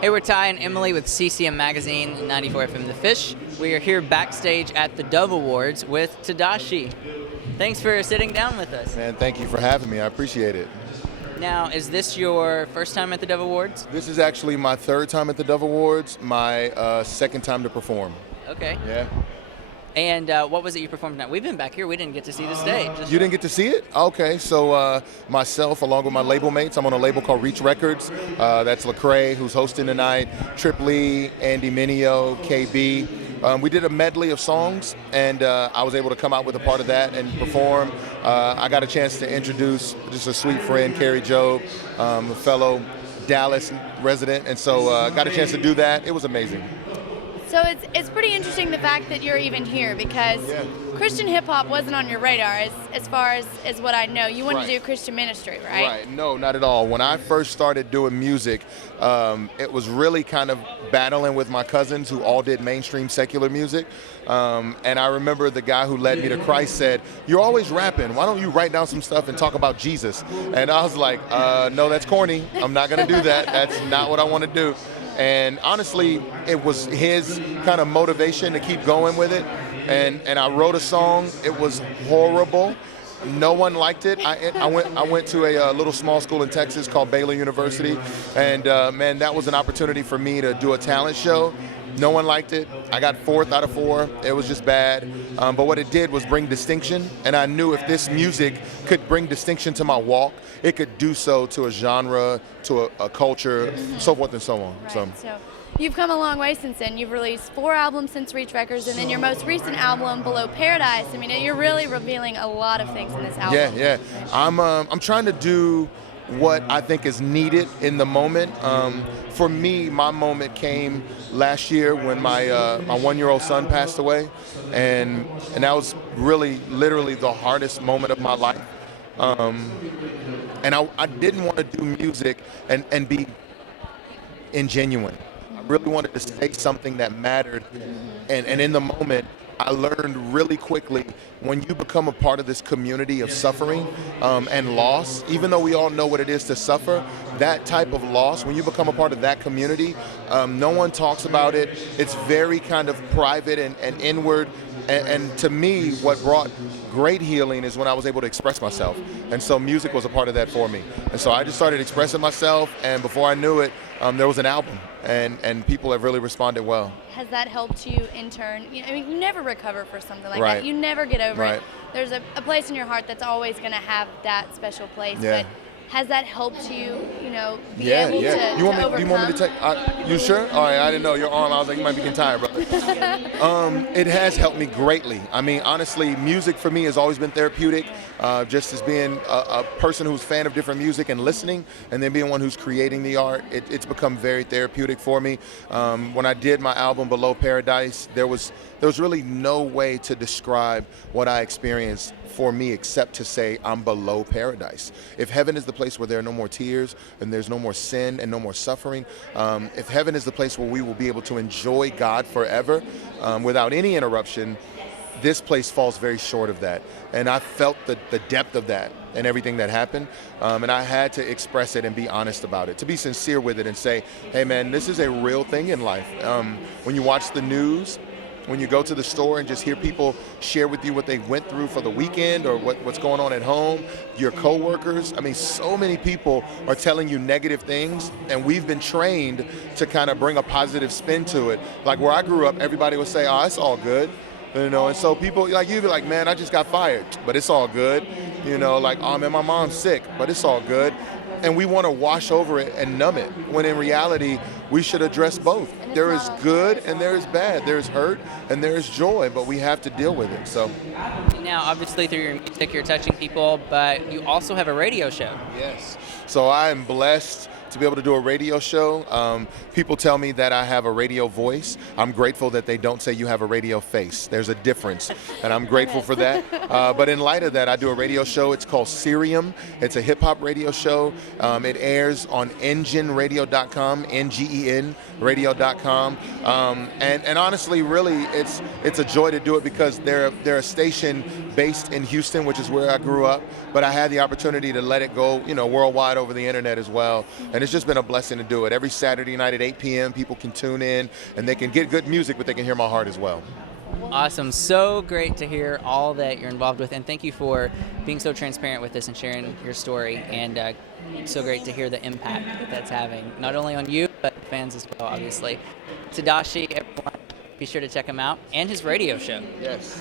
Hey, we're Ty and Emily with CCM Magazine, 94 FM The Fish. We are here backstage at the Dove Awards with Tedashii. Thanks for sitting down with us. Man, thank you for having me. I appreciate it. Now, is this your first time at the Dove Awards? This is actually my third time at the Dove Awards, my second time to perform. Okay. Yeah. And what was it you performed at? We've been back here. We didn't get to see the stage. You didn't get to see it? Okay, so myself, along with my label mates, I'm on a label called Reach Records. That's Lecrae, who's hosting tonight, Trip Lee, Andy Mineo, KB. We did a medley of songs, and I was able to come out with a part of that and perform. I got a chance to introduce just a sweet friend, Carrie Job, a fellow Dallas resident, and so got a chance to do that. It was amazing. So it's pretty interesting the fact that you're even here, because Christian hip-hop wasn't on your radar as far as what I know. You wanted to do Christian ministry, right? Right, no, not at all. When I first started doing music, it was really kind of battling with my cousins who all did mainstream secular music. And I remember the guy who led me to Christ said, "You're always rapping. Why don't you write down some stuff and talk about Jesus?" And I was like, no, that's corny. I'm not going to do that. That's not what I want to do. And honestly, it was his kind of motivation to keep going with it. And I wrote a song. It was horrible. No one liked it. I went to a little small school in Texas called Baylor University. And man, that was an opportunity for me to do a talent show. No one liked it. I got 4th out of 4. It was just bad. But what it did was bring distinction. And I knew if this music could bring distinction to my walk, it could do so to a genre, to a culture, so forth and so on. Right. So you've come a long way since then. You've released 4 albums since Reach Records, and then your most recent album, Below Paradise. I mean, you're really revealing a lot of things in this album. Yeah. I'm trying to do what I think is needed in the moment. For me, my moment came last year when my 1-year-old son passed away, and that was really, literally the hardest moment of my life. And I didn't want to do music and be ingenuine. I really wanted to say something that mattered, and in the moment, I learned really quickly, when you become a part of this community of suffering and loss, even though we all know what it is to suffer, that type of loss, when you become a part of that community, no one talks about it. It's very kind of private and inward. And to me, what brought great healing is when I was able to express myself. And so music was a part of that for me. And so I just started expressing myself, and before I knew it, there was an album, and people have really responded well. Has that helped you in turn? I mean, you never recover for something like that. You never get over it. There's a place in your heart that's always going to have that special place. Yeah. But has that helped you, be Yeah. able to Do you want me to take? You sure? All right. I didn't know your arm. I was like, you might be getting tired, brother. It has helped me greatly. I mean, honestly, music for me has always been therapeutic. Just as being a person who's a fan of different music and listening, and then being one who's creating the art, it's become very therapeutic for me. When I did my album Below Paradise, there was really no way to describe what I experienced for me except to say I'm below paradise. If heaven is the place where there are no more tears and there's no more sin and no more suffering, if heaven is the place where we will be able to enjoy God forever without any interruption, this place falls very short of that. And I felt the depth of that and everything that happened. And I had to express it and be honest about it, to be sincere with it and say, hey man, this is a real thing in life. When you watch the news, when you go to the store and just hear people share with you what they went through for the weekend or what's going on at home, your coworkers, I mean, so many people are telling you negative things, and we've been trained to kind of bring a positive spin to it. Like where I grew up, everybody would say, oh, it's all good. And so people like you'd be like, man, I just got fired, but it's all good. Like, oh man, my mom's sick, but it's all good. And we want to wash over it and numb it, when in reality, we should address both. There is good and there is bad. There is hurt and there is joy, but we have to deal with it. So now, obviously, through your music, you're touching people, but you also have a radio show. Yes. So I am blessed to be able to do a radio show. People tell me that I have a radio voice. I'm grateful that they don't say you have a radio face. There's a difference, and I'm grateful for that. But in light of that, I do a radio show. It's called Serium. It's a hip-hop radio show. It airs on engineradio.com, N-G-E-N radio.com. And honestly, really, it's a joy to do it because they're a station based in Houston, which is where I grew up, but I had the opportunity to let it go, worldwide over the internet as well. and it's just been a blessing to do it. Every Saturday night at 8 p.m., people can tune in, and they can get good music, but they can hear my heart as well. Awesome. So great to hear all that you're involved with, and thank you for being so transparent with us and sharing your story, and so great to hear the impact that that's having, not only on you, but fans as well, obviously. Tedashii, everyone, be sure to check him out, and his radio show. Yes.